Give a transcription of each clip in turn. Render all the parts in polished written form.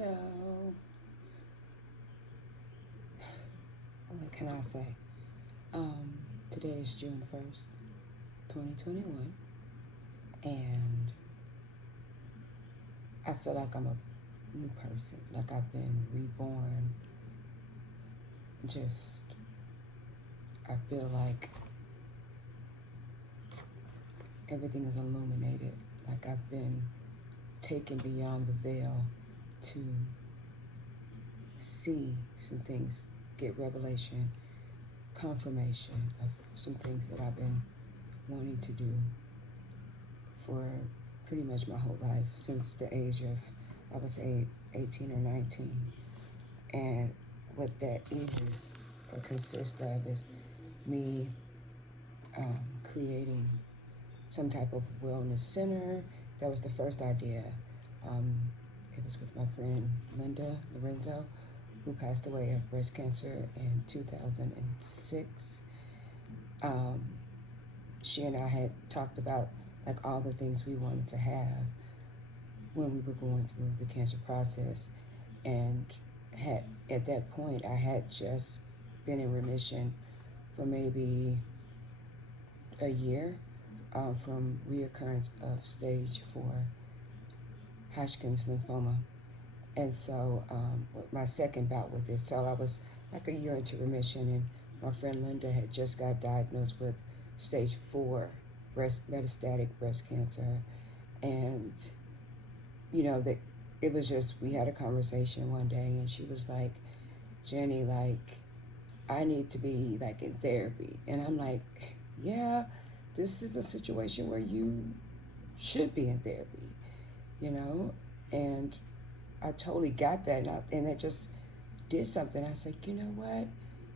Hello. What can I say? Um, Today is June 1st, 2021, and I feel like I'm a new person. Like I've been reborn. Just, I feel like everything is illuminated. Like I've been taken beyond the veil to see some things, get revelation, confirmation of some things that I've been wanting to do for pretty much my whole life since the age of, I would say, 18 or 19. And what that is or consists of is me creating some type of wellness center. That was the first idea. It was with my friend Linda Lorenzo, who passed away of breast cancer in 2006. She and I had talked about like all the things we wanted to have when we were going through the cancer process, and had at that point I had just been in remission for maybe a year from reoccurrence of stage 4 Hodgkin's lymphoma. And so my second bout with it, so I was like a year into remission, and my friend Linda had just got diagnosed with stage 4 metastatic breast cancer. And that it was just, we had a conversation one day, and she was like, Jenny, like, I need to be like in therapy. And I'm like, yeah, this is a situation where you should be in therapy, and I totally got that, and it just did something. I said, you know what,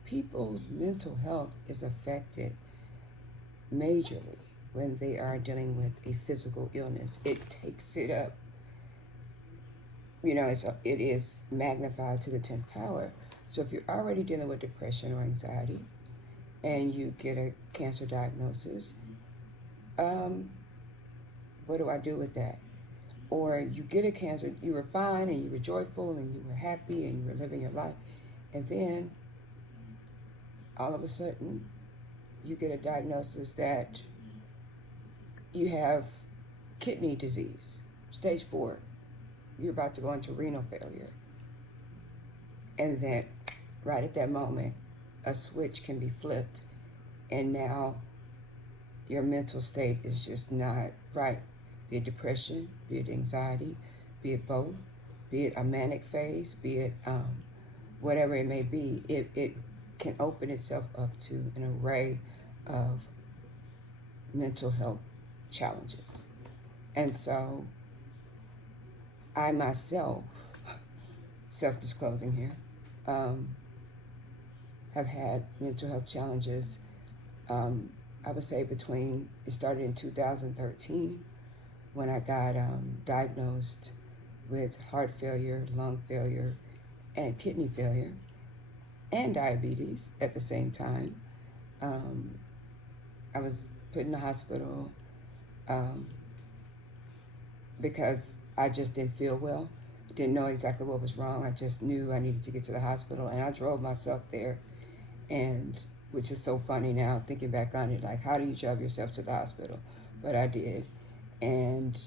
people's mental health is affected majorly when they are dealing with a physical illness. It takes it up, it is magnified to the 10th power. So if you're already dealing with depression or anxiety and you get a cancer diagnosis, what do I do with that? Or you get a cancer, you were fine and you were joyful and you were happy and you were living your life, and then all of a sudden you get a diagnosis that you have kidney disease, stage 4. You're about to go into renal failure. And then right at that moment, a switch can be flipped, and now your mental state is just not right. Be it depression, be it anxiety, be it both, be it a manic phase, be it whatever it may be, it can open itself up to an array of mental health challenges. And so I myself, self-disclosing here, have had mental health challenges. I would say it started in 2013 when I got diagnosed with heart failure, lung failure, and kidney failure, and diabetes at the same time. I was put in the hospital because I just didn't feel well. Didn't know exactly what was wrong. I just knew I needed to get to the hospital, and I drove myself there. And which is so funny now, thinking back on it, like, how do you drive yourself to the hospital? But I did. And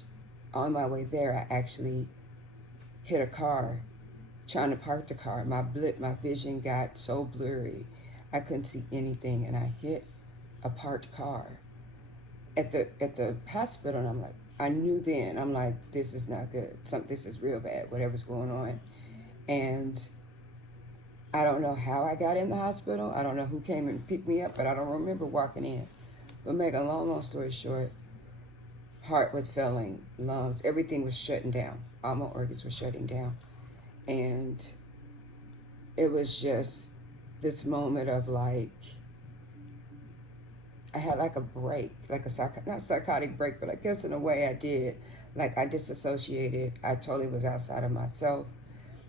on my way there, I actually hit a car, trying to park the car. My vision got so blurry, I couldn't see anything, and I hit a parked car at the hospital, and I knew then, I'm like, this is not good. This is real bad, whatever's going on. And I don't know how I got in the hospital. I don't know who came and picked me up, but I don't remember walking in. But make a long story short, heart was failing, lungs, everything was shutting down. All my organs were shutting down. And it was just this moment of like, I had like a break, like not psychotic break, but I guess in a way I did. Like I disassociated. I totally was outside of myself.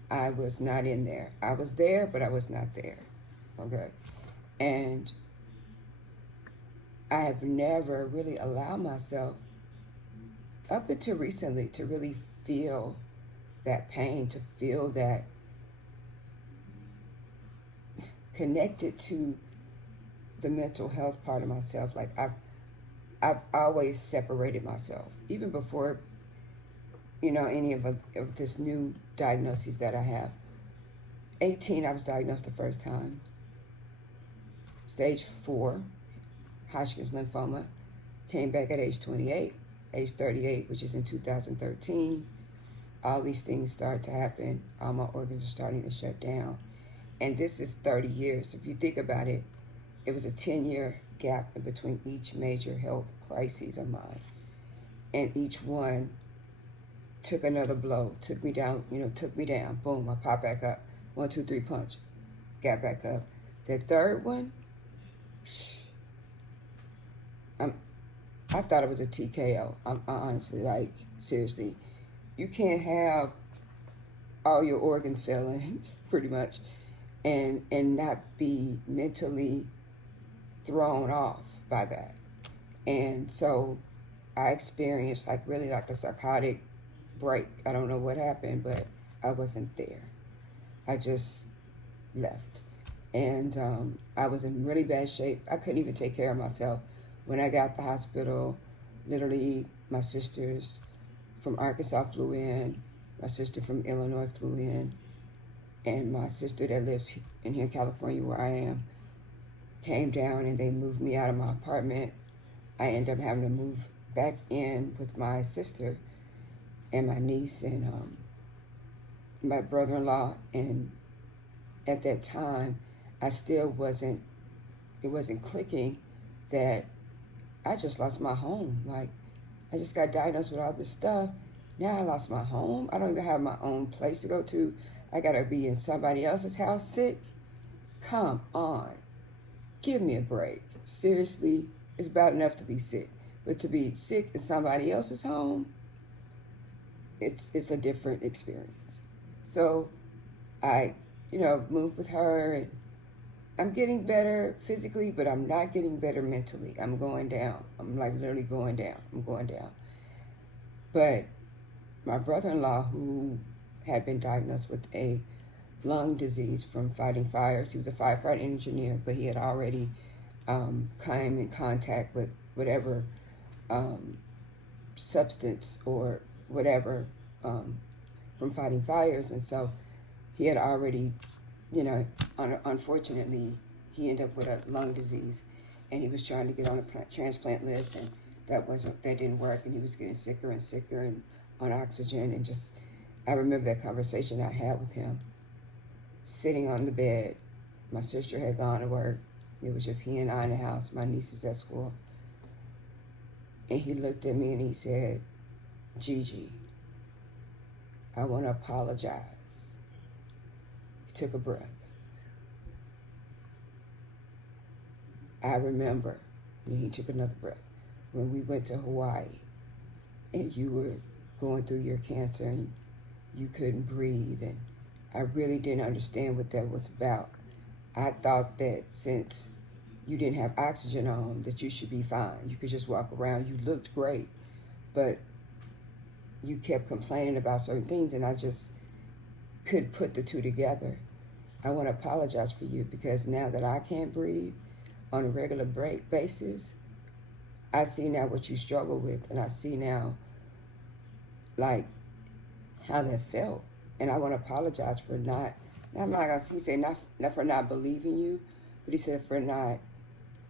I was not in there. I was there, but I was not there. Okay. And I have never really allowed myself, up until recently, to really feel that pain, to feel that connected to the mental health part of myself. Like I've always separated myself, even before any of this new diagnosis that I have. 18, I was diagnosed the first time, stage 4, Hodgkin's lymphoma. Came back at age 28, age 38, which is in 2013. All these things start to happen. All my organs are starting to shut down. And this is 30 years. If you think about it, it was a 10-year gap in between each major health crisis of mine. And each one took another blow, took me down, boom, I popped back up. 1, 2, 3, punch, got back up. The third one, I thought it was a TKO. I honestly, like, seriously, you can't have all your organs failing, pretty much, and not be mentally thrown off by that. And so I experienced really like a psychotic break. I don't know what happened, but I wasn't there. I just left. And I was in really bad shape. I couldn't even take care of myself. When I got to the hospital, literally my sisters from Arkansas flew in, my sister from Illinois flew in, and my sister that lives in here in California where I am came down, and they moved me out of my apartment. I ended up having to move back in with my sister and my niece and my brother-in-law. And at that time, I still wasn't clicking that I just lost my home. Like, I just got diagnosed with all this stuff. Now I lost my home. I don't even have my own place to go to. I gotta be in somebody else's house sick. Come on. Give me a break. Seriously, it's bad enough to be sick. But to be sick in somebody else's home, it's a different experience. So I, moved with her, and I'm getting better physically, but I'm not getting better mentally. I'm going down. I'm like literally going down. I'm going down. But my brother-in-law, who had been diagnosed with a lung disease from fighting fires, he was a firefighter engineer, but he had already come in contact with whatever substance or whatever from fighting fires. And so he had already, unfortunately, he ended up with a lung disease, and he was trying to get on a transplant list, and that didn't work, and he was getting sicker and sicker and on oxygen. And just, I remember that conversation I had with him, sitting on the bed. My sister had gone to work. It was just he and I in the house. My niece is at school. And he looked at me and he said, "Gigi, I want to apologize." He took a breath. I remember, and he took another breath, when we went to Hawaii and you were going through your cancer and you couldn't breathe, and I really didn't understand what that was about. I thought that since you didn't have oxygen on, that you should be fine. You could just walk around. You looked great, but you kept complaining about certain things, and I just could put the two together. I want to apologize for you, because now that I can't breathe on a regular basis, I see now what you struggle with, and I see now, like, how that felt. And I want to apologize for not he said not for not believing you, but he said for not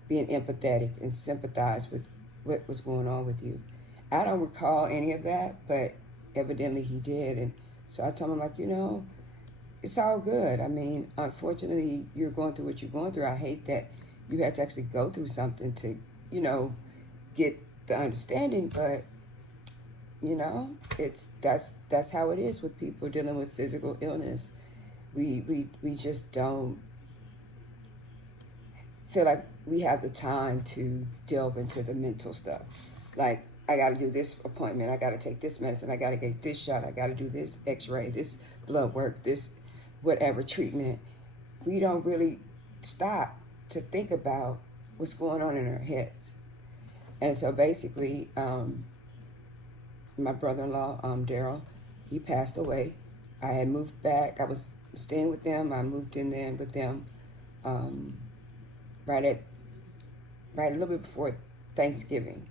being empathetic and sympathize with what was going on with you. I don't recall any of that, but evidently he did. And so I told him, like, it's all good. I mean, unfortunately, you're going through what you're going through. I hate that you had to actually go through something to, get the understanding, but that's how it is with people dealing with physical illness. We just don't feel like we have the time to delve into the mental stuff. Like, I got to do this appointment, I got to take this medicine, I got to get this shot, I got to do this x-ray, this blood work, this whatever treatment. We don't really stop to think about what's going on in our heads. And so basically, my brother-in-law, Daryl, he passed away I had moved back. I was staying with them. I moved in there with them um, right at right a little bit before Thanksgiving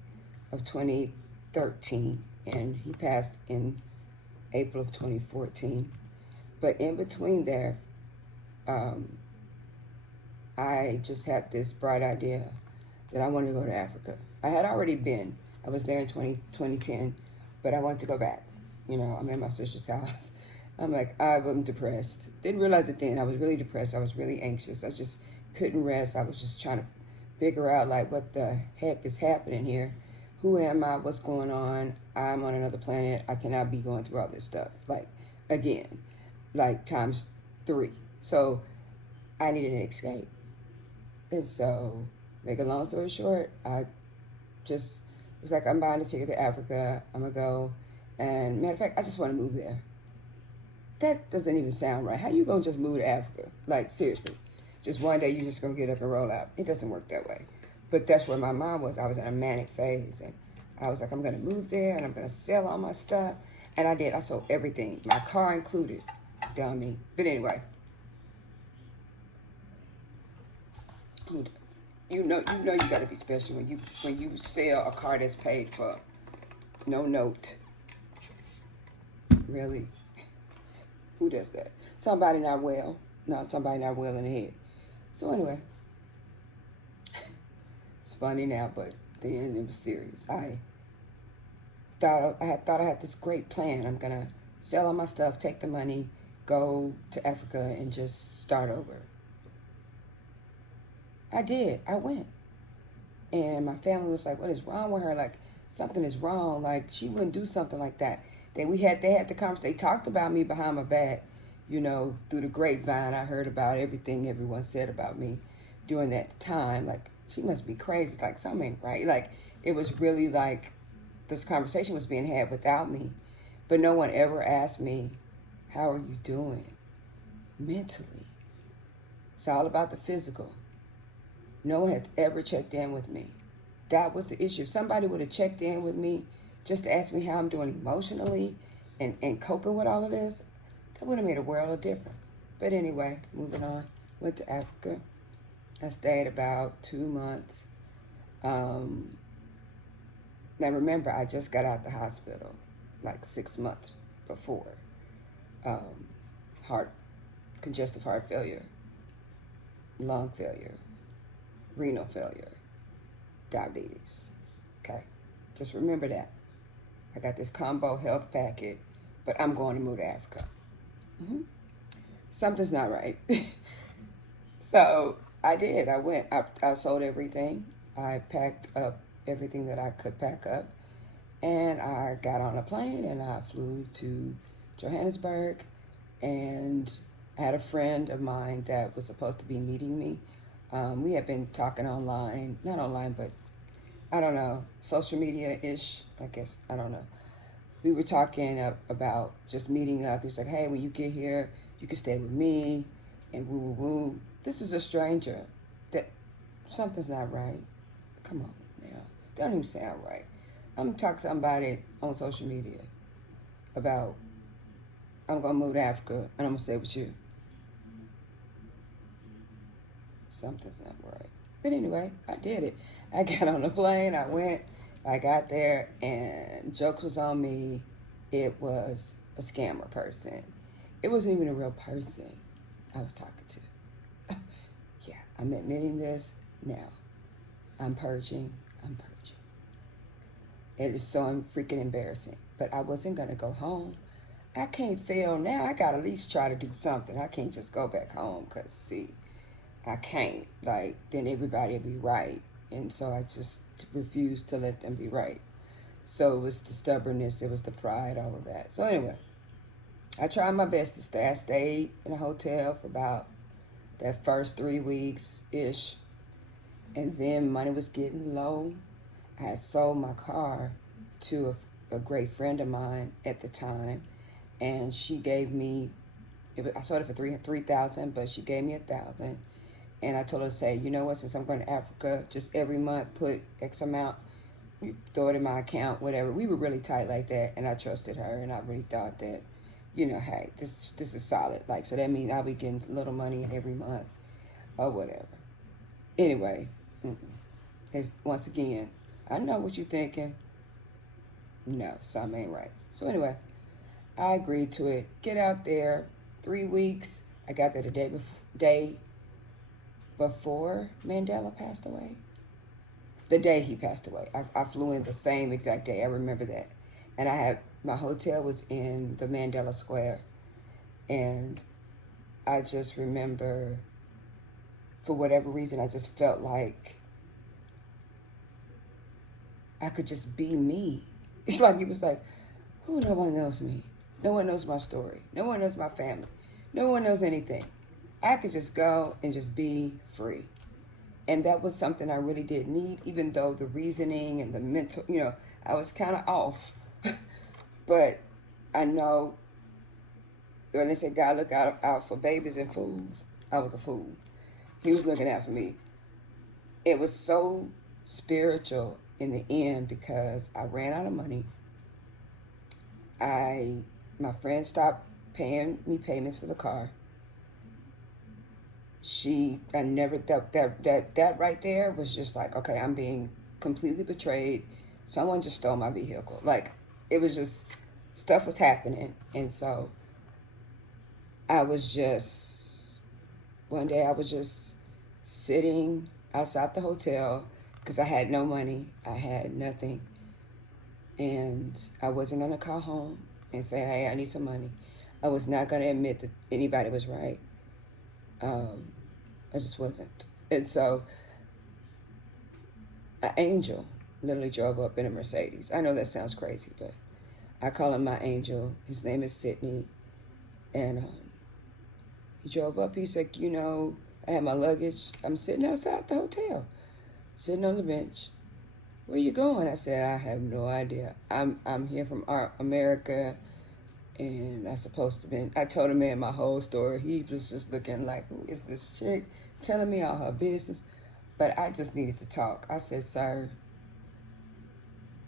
of 2013, and he passed in April of 2014. But in between there, um, I just had this bright idea that I wanted to go to Africa. I had already been. I was there in 2010, but I wanted to go back. I'm at my sister's house. I'm like, I'm depressed. Didn't realize it then. I was really depressed. I was really anxious. I just couldn't rest. I was just trying to figure out, like, what the heck is happening here? Who am I? What's going on? I'm on another planet. I cannot be going through all this stuff. Like, again, like times 3. So I needed an escape. And so, make a long story short, I just was like, I'm buying a ticket to Africa. I'm going to go. And matter of fact, I just want to move there. That doesn't even sound right. How you going to just move to Africa? Like, seriously. Just one day you just going to get up and roll out. It doesn't work that way. But that's where my mind was. I was in a manic phase. And I was like, I'm going to move there and I'm going to sell all my stuff. And I did. I sold everything. My car included. Dummy. But anyway. You know you got to be special when you sell a car that's paid for. No note. Really? Who does that? Somebody not well. No, somebody not well in the head. So anyway, it's funny now, but then it was serious. I thought I had this great plan. I'm gonna sell all my stuff, take the money, go to Africa, and just start over. I did. I went, and my family was like, "What is wrong with her? Like, something is wrong. Like, she wouldn't do something like that." They had the conversation. They talked about me behind my back, through the grapevine. I heard about everything everyone said about me during that time. Like, she must be crazy. Like, something ain't right. Like, it was really like this conversation was being had without me. But no one ever asked me, how are you doing mentally? It's all about the physical. No one has ever checked in with me. That was the issue. If somebody would have checked in with me just to ask me how I'm doing emotionally and coping with all of this, that would have made a world of difference. But anyway, moving on. Went to Africa. I stayed about 2 months. Now remember, I just got out the hospital like 6 months before. Congestive heart failure, lung failure, renal failure, diabetes. Okay, just remember that. I got this combo health packet, but I'm going to move to Africa. Something's not right. So I did. I went. I sold everything. I packed up everything that I could pack up, and I got on a plane and I flew to Johannesburg. And I had a friend of mine that was supposed to be meeting me. We had been talking online, not online, but I don't know, social media-ish, I guess. I don't know. We were talking about just meeting up. He was like, hey, when you get here, you can stay with me, and woo-woo-woo. This is a stranger. That something's not right. Come on now. That don't even sound right. I'm talking to somebody on social media about I'm going to move to Africa, and I'm going to stay with you. Something's not right. But anyway, I did it. I got on the plane. I went. I got there, and jokes was on me. It was a scammer person. It wasn't even a real person I was talking to. Yeah, I'm admitting this now. I'm purging. It is so freaking embarrassing. But I wasn't going to go home. I can't fail now. I got to at least try to do something. I can't just go back home because, see, I can't. Like, then everybody will be right. And so I just refused to let them be right. So it was the stubbornness, it was the pride, all of that. So anyway, I tried my best to stay. I stayed in a hotel for about that first 3 weeks-ish. And then money was getting low. I had sold my car to a great friend of mine at the time. And she gave me, I sold it for $3,000, but she gave me $1,000. And I told her to say, you know what, since I'm going to Africa, just every month put X amount, throw it in my account, whatever. We were really tight like that, and I trusted her, and I really thought that, hey, this is solid. Like, so that means I'll be getting a little money every month or whatever. Anyway, once again, I know what you're thinking. No, something ain't right. So anyway, I agreed to it. Get out there. 3 weeks. I got there the day before Mandela passed away. The day he passed away. I flew in the same exact day. I remember that. And my hotel was in the Mandela Square. And I just remember, for whatever reason, I just felt like I could just be me. It's like, it was like, oh, no one knows me. No one knows my story. No one knows my family. No one knows anything. I could just go and just be free. And that was something I really did need, even though the reasoning and the mental, I was kind of off. But I know when they said God look out for babies and fools, I was a fool. He was looking out for me. It was so spiritual in the end because I ran out of money. My friend stopped paying me payments for the car. That right there was just like, okay, I'm being completely betrayed. Someone just stole my vehicle. Like, it was just, stuff was happening. And so one day I was just sitting outside the hotel because I had no money. I had nothing. And I wasn't going to call home and say, hey, I need some money. I was not going to admit that anybody was right. I just wasn't. And so an angel literally drove up in a Mercedes. I know that sounds crazy, but I call him my angel. His name is Sydney. And he drove up. He's like, I had my luggage. I'm sitting outside the hotel, sitting on the bench. Where you going? I said, I have no idea. I'm here from America. And I told him man my whole story. He was just looking like, who is this chick telling me all her business? But I just needed to talk. I said, sir,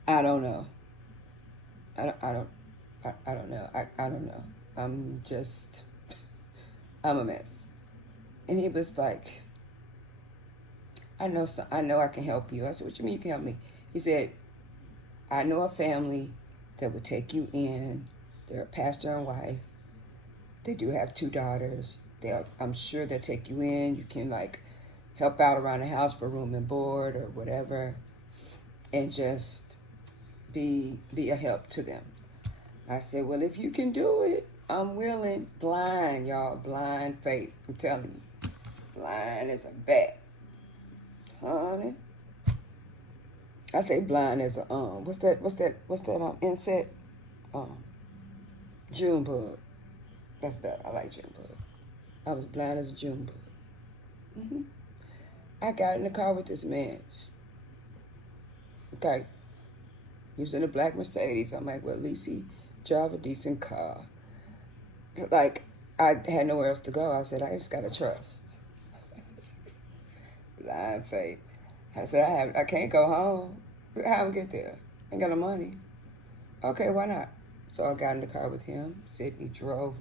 I don't know. I don't know. I don't know. I'm a mess. And he was like, I know I can help you. I said, what you mean you can help me? He said, I know a family that would take you in. They're a pastor and wife. They do have 2 daughters. I'm sure they'll take you in. You can help out around the house for room and board or whatever, and just be a help to them. I said, well, if you can do it, I'm willing. Blind, y'all, blind faith. I'm telling you, blind as a bat, honey. I say blind as a what's that insect? June bug. That's better. I like June bug. I was blind as a June bug. I got in the car with this man. Okay. He was in a black Mercedes. I'm like, well, at least he drive a decent car. Like, I had nowhere else to go. I said, I just gotta trust. Blind faith. I said, I can't go home. How am I get there? I ain't got no money. Okay, why not? So I got in the car with him. Sydney drove.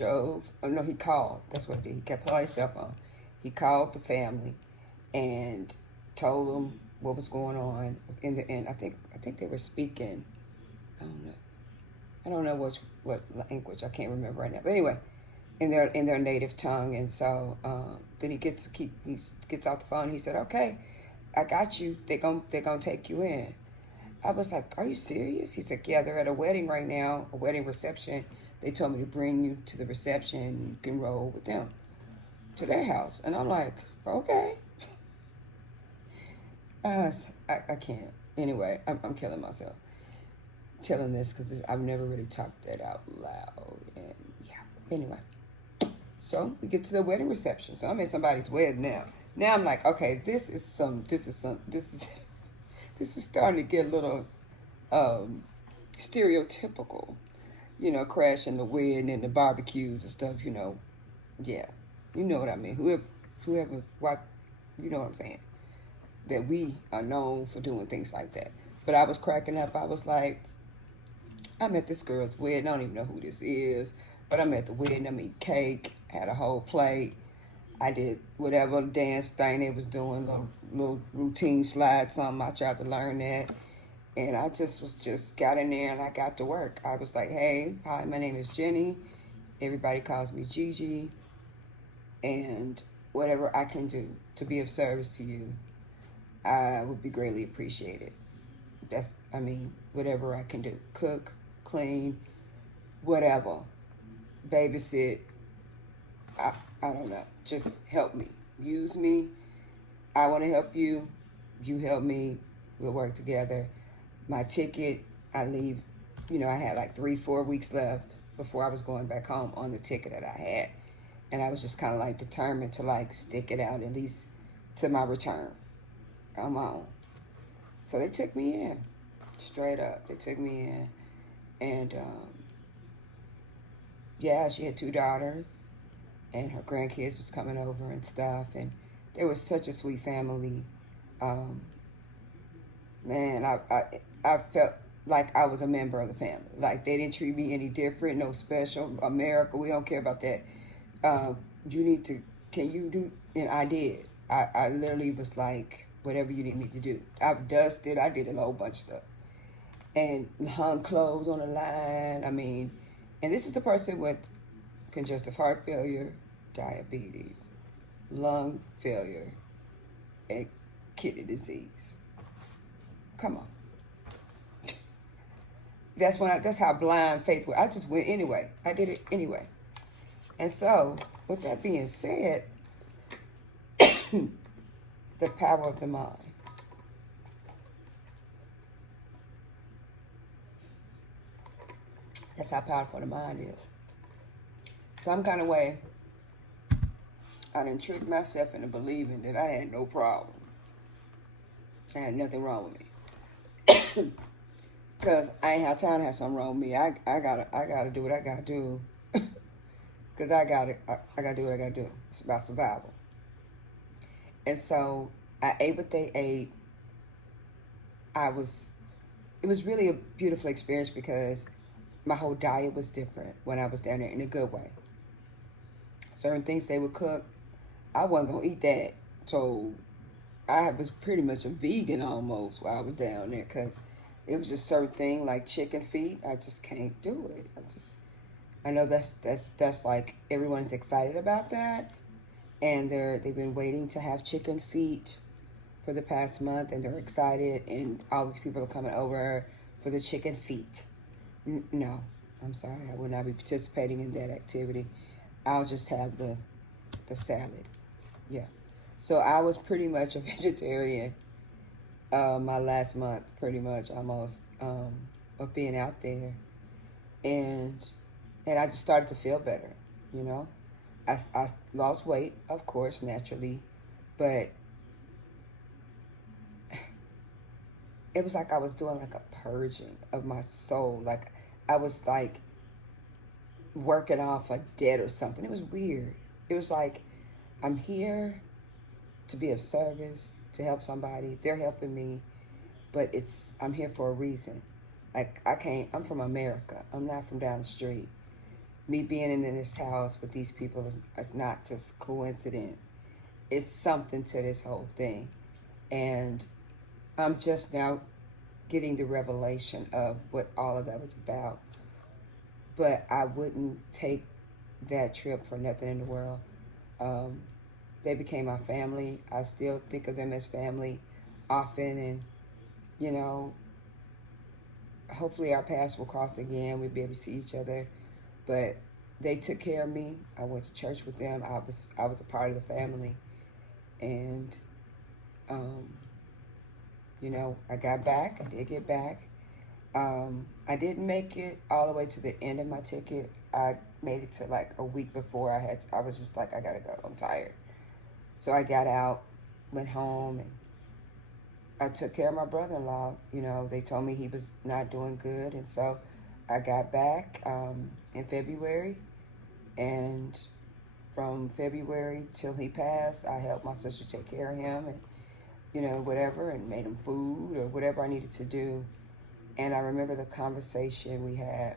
Oh no, he called. That's what he did. He kept on his cell phone. He called the family and told them what was going on. And I think they were speaking. I don't know what language. I can't remember right now. But anyway, in their native tongue. And so then he gets off the phone. He said, "Okay, I got you. They're gonna take you in." I was like, "Are you serious?" He said, "Yeah, they're at a wedding right now, a wedding reception. They told me to bring you to the reception. You can roll with them to their house." And I'm like, "Okay." I can't. Anyway, I'm killing myself telling this because I've never really talked that out loud. And yeah. Anyway, so we get to the wedding reception. So I'm at somebody's wedding now. Now I'm like, okay, this is starting to get a little stereotypical, crashing the wedding and the barbecues and stuff, Yeah, you know what I mean. Whoever, what, you know what I'm saying. That we are known for doing things like that. But I was cracking up. I was like, I'm at this girl's wedding. I don't even know who this is, but I'm at the wedding. I'm eating cake, had a whole plate. I did whatever dance thing they was doing, little routine slide, something. I tried to learn that. And I just got in there and I got to work. I was like, hey, hi, my name is Jenny. Everybody calls me Gigi. And whatever I can do to be of service to you, I would be greatly appreciated. Whatever I can do. Cook, clean, whatever. Babysit. I, I don't know. Just help me. Use me. I want to help you. You help me. We'll work together. My ticket, I leave, I had like 3-4 weeks left before I was going back home on the ticket that I had. And I was just kind of like determined to like stick it out at least to my return. I'm on. So they took me in, straight up. They took me in. And yeah, she had 2 daughters and her grandkids was coming over and stuff. And they were such a sweet family. Man, I felt like I was a member of the family. Like they didn't treat me any different, no special. America, we don't care about that. You need to, can you do, and I did. I literally was like, whatever you need me to do. I've dusted, I did a whole bunch of stuff. And hung clothes on the line. And this is the person with congestive heart failure, diabetes, lung failure, and kidney disease. Come on. That's how blind faith was. I just went anyway. I did it anyway. And so, with that being said, the power of the mind. That's how powerful the mind is. Some kind of way, I done tricked myself into believing that I had no problem. I had nothing wrong with me. Because I ain't have time to have something wrong with me. I gotta do what I gotta do. Because I gotta do what I gotta do. It's about survival. And so I ate what they ate. It was really a beautiful experience because my whole diet was different when I was down there in a good way. Certain things they would cook, I wasn't gonna eat that. So I was pretty much a vegan almost while I was down there because it was just certain thing like chicken feet. I just can't do it. I know that's like everyone's excited about that, and they've been waiting to have chicken feet for the past month, and they're excited, and all these people are coming over for the chicken feet. No, I'm sorry, I will not be participating in that activity. I'll just have the salad. Yeah. So I was pretty much a vegetarian my last month, pretty much almost, of being out there. And I just started to feel better, I lost weight, of course, naturally, but it was like I was doing like a purging of my soul. Like I was like working off a debt or something. It was weird. It was like, I'm here to be of service, to help somebody. They're helping me, but I'm here for a reason. Like I'm from America. I'm not from down the street. Me being in this house with these people is not just coincidence. It's something to this whole thing. And I'm just now getting the revelation of what all of that was about. But I wouldn't take that trip for nothing in the world. They became my family. I still think of them as family often. And, hopefully our paths will cross again. We'll be able to see each other. But they took care of me. I went to church with them. I was a part of the family. And, I got back. I did get back. I didn't make it all the way to the end of my ticket. I made it to like a week before I was just like, I gotta go. I'm tired. So I got out, went home, and I took care of my brother-in-law. They told me he was not doing good. And so I got back in February. And from February till he passed, I helped my sister take care of him and, whatever, and made him food or whatever I needed to do. And I remember the conversation we had.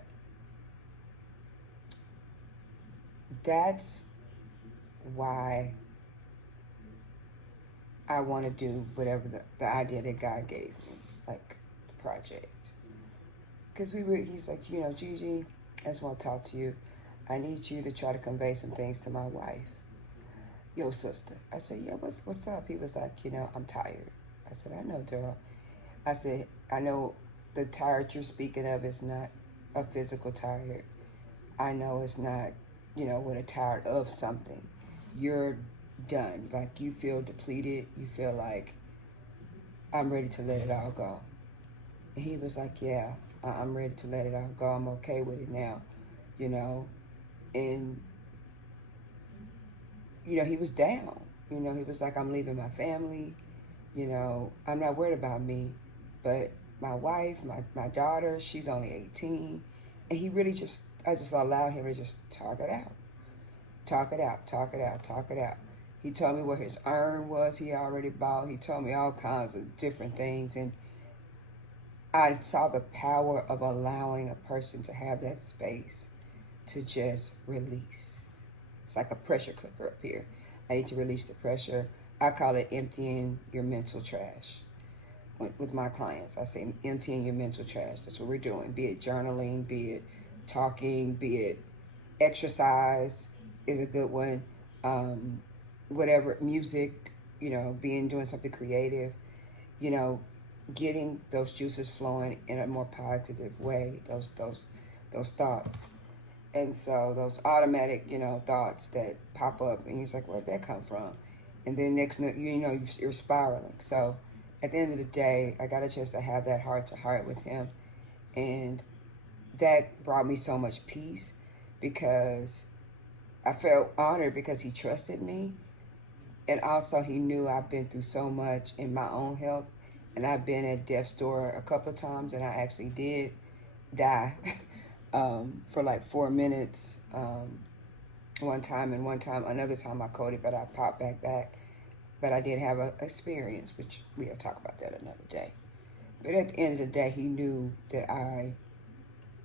That's why I want to do whatever the idea that God gave me, like the project. Because he's like, Gigi, I just want to talk to you. I need you to try to convey some things to my wife, your sister. I said, yeah, what's up? He was like, I'm tired. I said, I know, Daryl. I said, I know the tired you're speaking of is not a physical tired. I know it's not, when a tired of something. You're done. Like, you feel depleted. You feel like, I'm ready to let it all go. And he was like, yeah, I'm ready to let it all go. I'm okay with it now, And, he was down. He was like, I'm leaving my family. I'm not worried about me. But my wife, my daughter, she's only 18. And he really I just allowed him to just talk it out. Talk it out, talk it out, talk it out. He told me what his urn was he already bought. He told me all kinds of different things. And I saw the power of allowing a person to have that space to just release. It's like a pressure cooker up here. I need to release the pressure. I call it emptying your mental trash. With my clients, I say emptying your mental trash. That's what we're doing. Be it journaling, be it talking, be it exercise is a good one. Whatever, music, doing something creative, getting those juices flowing in a more positive way. Those thoughts. And so those automatic, thoughts that pop up, and you're like, where'd that come from? And then next, you're spiraling. So at the end of the day, I got a chance to have that heart-to-heart with him. And that brought me so much peace because I felt honored because he trusted me. And also he knew I've been through so much in my own health. And I've been at death's door a couple of times, and I actually did die for like 4 minutes one time. And another time I coded, but I popped back. But I did have an experience, which we'll talk about that another day. But at the end of the day, he knew that I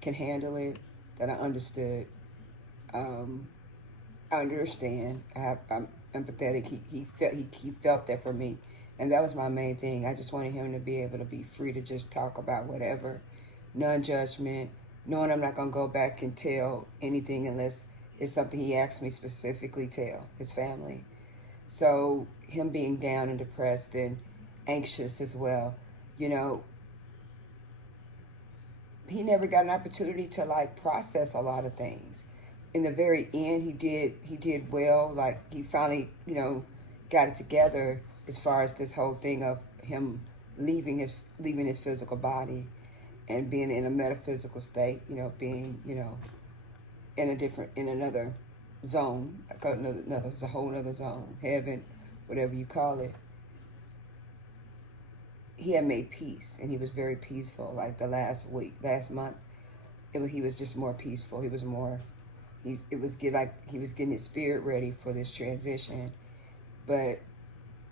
can handle it, that I understood. I understand. I'm empathetic. He felt that for me, and that was my main thing. I just wanted him to be able to be free to just talk about whatever, non-judgment, knowing I'm not gonna go back and tell anything unless it's something he asked me specifically tell his family. So him being down and depressed and anxious as well, he never got an opportunity to like process a lot of things. In the very end, he did well. Like he finally, got it together as far as this whole thing of him leaving his physical body and being in a metaphysical state, being, in another zone, another a whole other zone, heaven, whatever you call it. He had made peace, and he was very peaceful. Like the last month, he was just more peaceful. He was more. It was like he was getting his spirit ready for this transition. But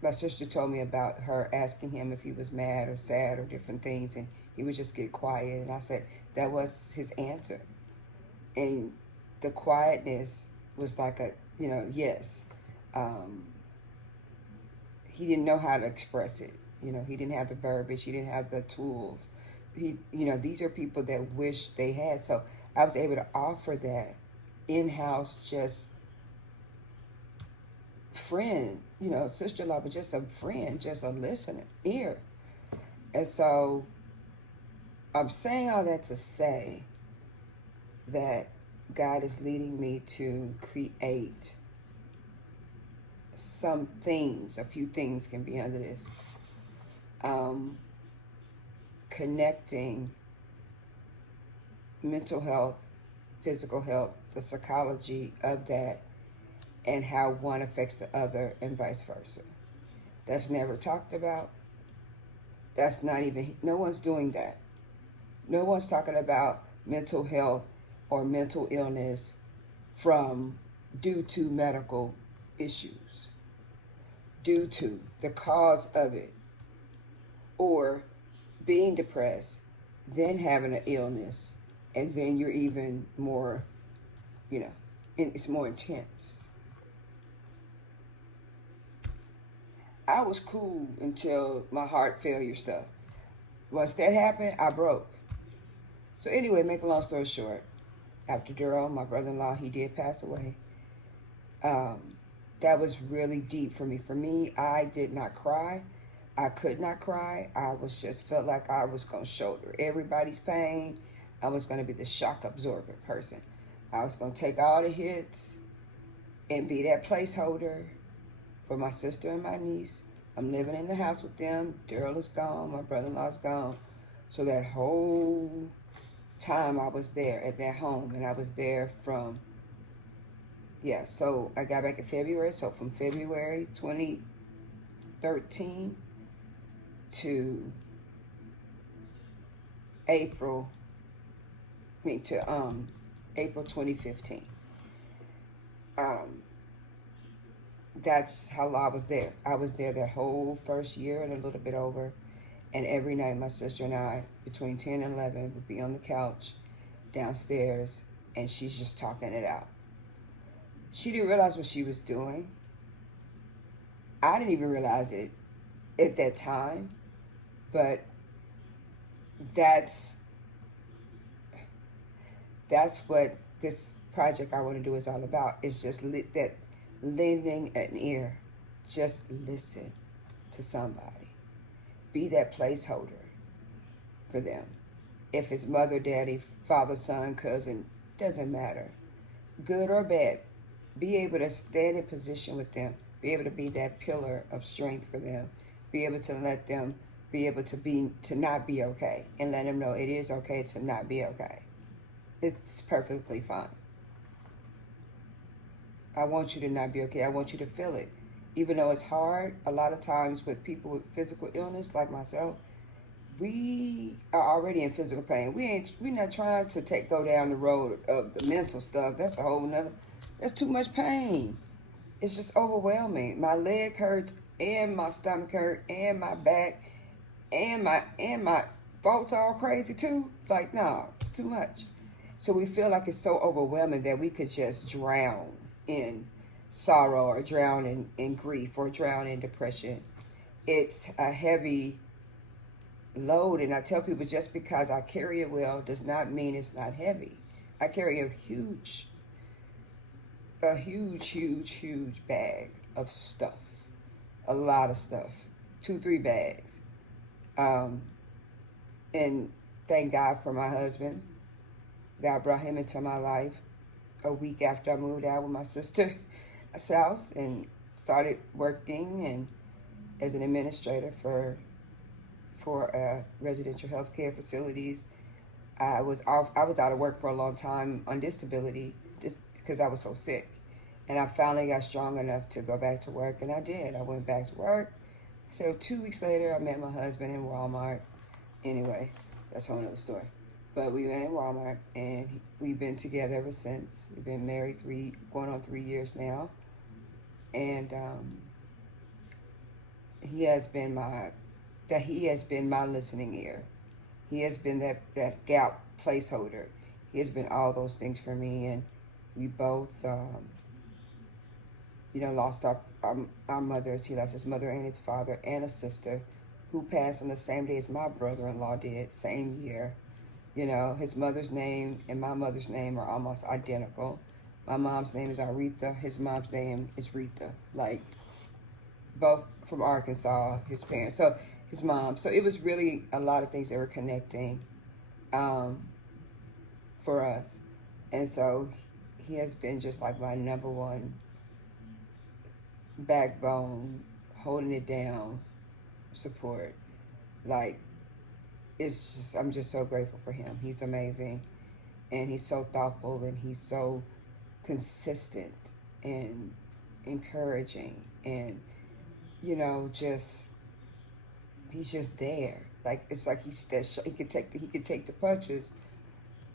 my sister told me about her asking him if he was mad or sad or different things, and he would just get quiet. And I said that was his answer, and the quietness was like a, yes. He didn't know how to express it. He didn't have the verbiage. He didn't have the tools. These are people that wish they had. So I was able to offer that in-house, just friend, sister-in-law, but just a friend, just a listening ear. And so I'm saying all that to say that God is leading me to create some things. A few things can be under this. Connecting mental health, physical health, the psychology of that, and how one affects the other and vice versa. That's never talked about. That's not even, no one's doing that. No one's talking about mental health or mental illness due to medical issues, due to the cause of it, or being depressed, then having an illness, and then you're even more, you know, it's more intense. I was cool until my heart failure stuff. Once that happened, I broke. So anyway, make a long story short, after Duro, my brother-in-law, he did pass away. Um, that was really deep for me. For me, I did not cry. I could not cry. I was just felt like I was going to shoulder everybody's pain. I was going to be the shock absorbent person. I was going to take all the hits and be that placeholder for my sister and my niece. I'm living in the house with them. Daryl is gone. My brother-in-law's gone. So that whole time I was there at that home, and I was there from, so I got back in February. So from February 2013 to April 2015. That's how long I was there. I was there that whole first year and a little bit over. And every night my sister and I, between 10 and 11, would be on the couch downstairs, and she's just talking it out. She didn't realize what she was doing. I didn't even realize it at that time. But that's what this project I want to do is all about. It's just that lending an ear. Just listen to somebody. Be that placeholder for them. If it's mother, daddy, father, son, cousin, doesn't matter. Good or bad. Be able to stand in position with them. Be able to be that pillar of strength for them. Be able to let them be able to not be okay, and let them know it is okay to not be okay. It's perfectly fine. I want you to not be okay. I want you to feel it. Even though it's hard, a lot of times with people with physical illness like myself, we are already in physical pain. We're not trying to go down the road of the mental stuff. That's a whole nother, that's too much pain. It's just overwhelming. My leg hurts, and my stomach hurt, and my back, and my thoughts are all crazy too. Like, no, it's too much. So we feel like it's so overwhelming that we could just drown in sorrow, or drown in grief, or drown in depression. It's a heavy load, and I tell people, just because I carry it well does not mean it's not heavy. I carry a huge bag of stuff, a lot of stuff, 2-3 bags, and thank God for my husband. God brought him into my life a week after I moved out with my sister's house and started working and as an administrator for residential health care facilities. I was out of work for a long time on disability just because I was so sick. And I finally got strong enough to go back to work, and I did. I went back to work. So 2 weeks later, I met my husband in Walmart. Anyway, that's a whole other story. But we met in Walmart, and we've been together ever since. We've been married going on 3 years now. And he has been my listening ear. He has been that gap placeholder. He has been all those things for me, and we both, lost our mothers. He lost his mother and his father and a sister who passed on the same day as my brother-in-law did, same year. His mother's name and my mother's name are almost identical. My mom's name is Aretha. His mom's name is Rita. Like, both from Arkansas, his parents. So his mom. So it was really a lot of things that were connecting for us. And so he has been just like my number one backbone, holding it down, support. Like, I'm just so grateful for him. He's amazing, and he's so thoughtful, and he's so consistent and encouraging, and he's just there. Like, it's like he could take the punches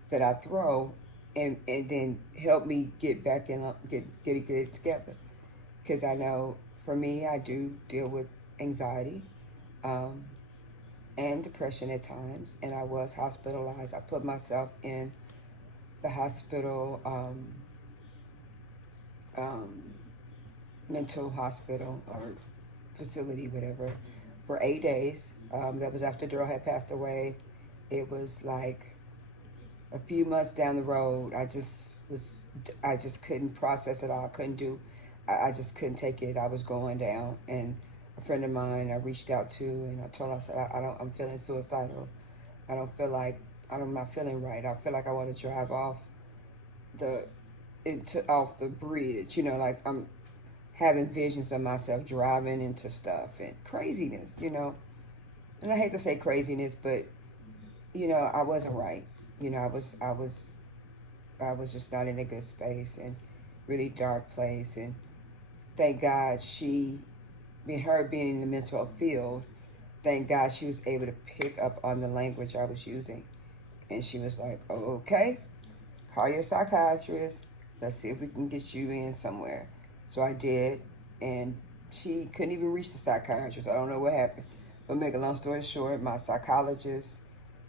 that I throw, and then help me get back and get it together. Because I know, for me, I do deal with anxiety. and depression at times, and I was hospitalized. I put myself in the hospital, um, mental hospital or facility, whatever, for 8 days. That was after Daryl had passed away. It was like a few months down the road. I just couldn't process it all. I couldn't do, I just couldn't take it. I was going down, and a friend of mine I reached out to, and I told her, I said, I don't, I'm feeling suicidal. I don't feel like, I'm not feeling right. I feel like I want to drive off the, off the bridge. You know, like I'm having visions of myself driving into stuff and craziness. You know, and I hate to say craziness, but you know, I wasn't right. You know, I was just not in a good space and really dark place. And thank God her being in the mental health field, thank God she was able to pick up on the language I was using. And she was like, oh, okay, call your psychiatrist. Let's see if we can get you in somewhere. So I did, and she couldn't even reach the psychiatrist. I don't know what happened. But make a long story short, my psychologist,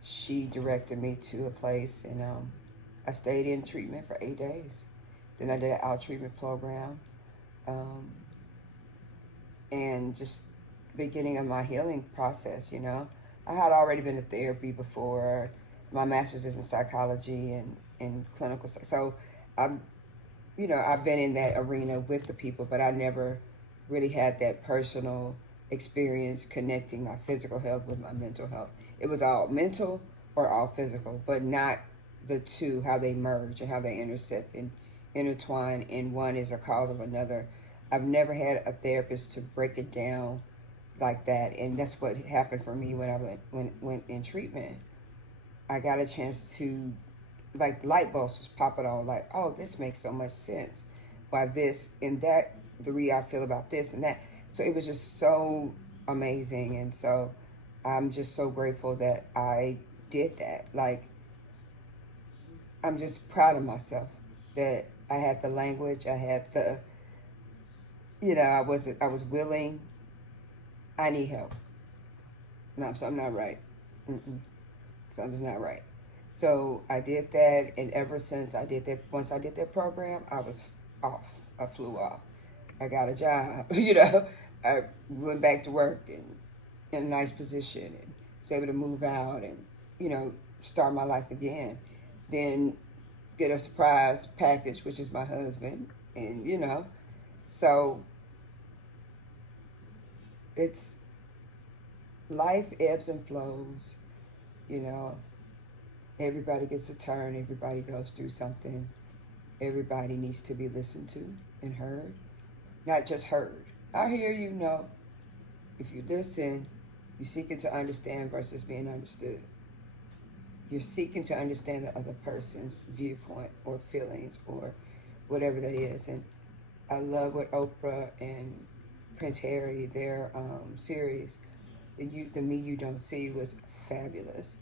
she directed me to a place, and I stayed in treatment for 8 days. Then I did an out treatment program, and just beginning of my healing process. You know, I had already been to therapy before. My master's is in psychology and in clinical, so I'm, you know, I've been in that arena with the people, but I never really had that personal experience connecting my physical health with my mental health. It was all mental or all physical, but not the two, how they merge and how they intersect and intertwine, and one is a cause of another. I've never had a therapist to break it down like that, and that's what happened for me when I went in treatment. I got a chance to, like, light bulbs was popping on, like, oh, this makes so much sense. Why this and that, the way I feel about this and that. So it was just so amazing, and so I'm just so grateful that I did that. Like, I'm just proud of myself that I had the language, I had the, you know, I was willing. I need help. No, so I'm not right. Something's not right. So I did that, and ever since I did that, once I did that program, I was off. I flew off. I got a job, you know. I went back to work and in a nice position, and was able to move out and, you know, start my life again. Then get a surprise package, which is my husband, and, you know, so it's, life ebbs and flows, you know. Everybody gets a turn. Everybody goes through something. Everybody needs to be listened to and heard. Not just heard. I hear you, no. If you listen, you're seeking to understand versus being understood. You're seeking to understand the other person's viewpoint or feelings or whatever that is. And I love what Oprah and Prince Harry, their series, the Me You Don't See, was fabulous.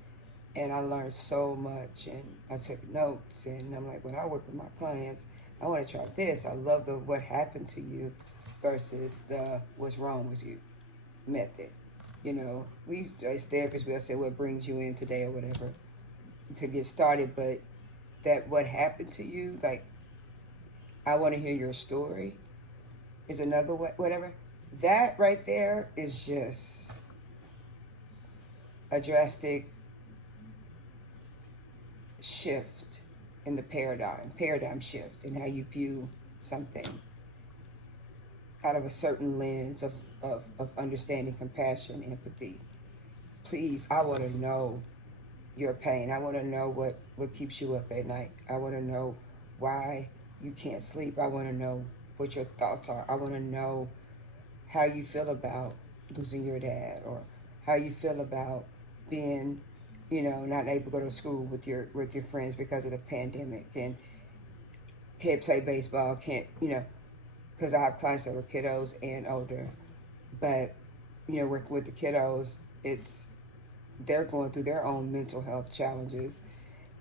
And I learned so much, and I took notes, and I'm like, when I work with my clients, I want to try this. I love the what happened to you versus the what's wrong with you method. You know, we as therapists, we'll say what brings you in today or whatever to get started, but that what happened to you, like, I want to hear your story is another whatever. That right there is just a drastic shift in the paradigm shift in how you view something out of a certain lens of understanding, compassion, empathy. Please, I want to know your pain. I want to know what keeps you up at night. I want to know why you can't sleep. I want to know what your thoughts are. I want to know how you feel about losing your dad, or how you feel about being, you know, not able to go to school with your friends because of the pandemic, and can't play baseball, can't, you know, because I have clients that are kiddos and older, but, you know, working with the kiddos, they're going through their own mental health challenges,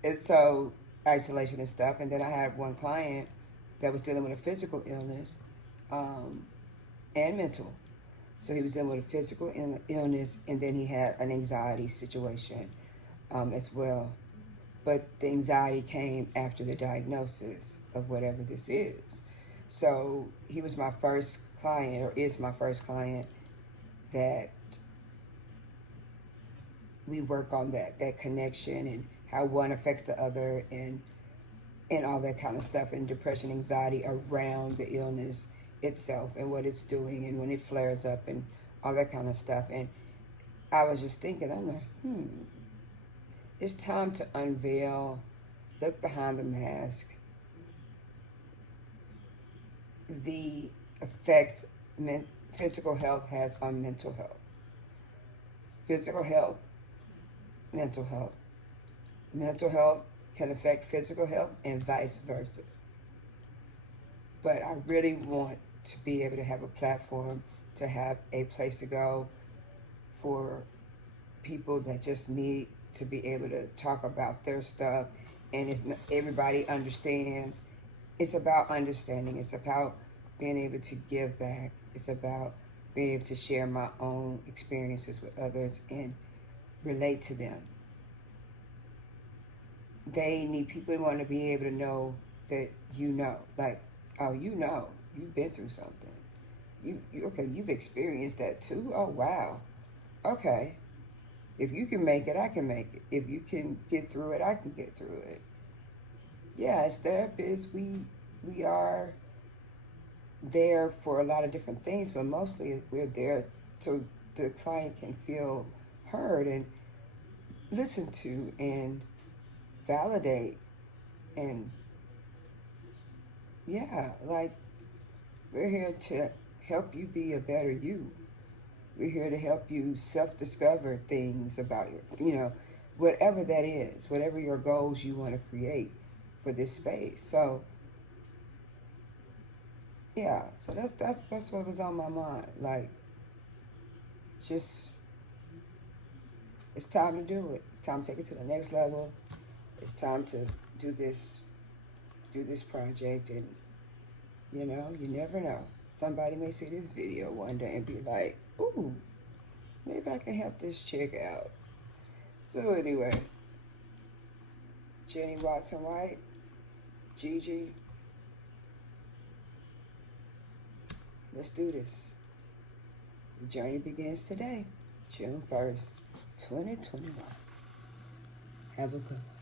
and so isolation and stuff. And then I had one client that was dealing with a physical illness, and mental. So he was in with a physical illness, and then he had an anxiety situation as well. But the anxiety came after the diagnosis of whatever this is. So he was my first client, or is my first client, that we work on that connection and how one affects the other, and all that kind of stuff, and depression, anxiety around the illness itself and what it's doing and when it flares up and all that kind of stuff. And I was just thinking, I'm like, it's time to unveil, look behind the mask, the effects physical health has on mental health. Physical health, mental health. Mental health can affect physical health and vice versa. But I really want to be able to have a platform, to have a place to go for people that just need to be able to talk about their stuff, and everybody understands. It's about understanding. It's about being able to give back. It's about being able to share my own experiences with others and relate to them. They need people who want to be able to know that like, oh, you've been through something. You've experienced that too. Oh, wow. Okay. If you can make it, I can make it. If you can get through it, I can get through it. Yeah, as therapists, we are there for a lot of different things, but mostly we're there so the client can feel heard and listened to and validate. And yeah, like, we're here to help you be a better you. We're here to help you self-discover things about whatever that is, whatever your goals you want to create for this space. So yeah, so that's what was on my mind. Like, just, it's time to do it. It's time to take it to the next level. It's time to do this project, and you never know. Somebody may see this video one day and be like, ooh, maybe I can help this chick out. So anyway, Gigi Watson-White, Gigi, let's do this. The journey begins today, June 1st, 2021. Have a good one.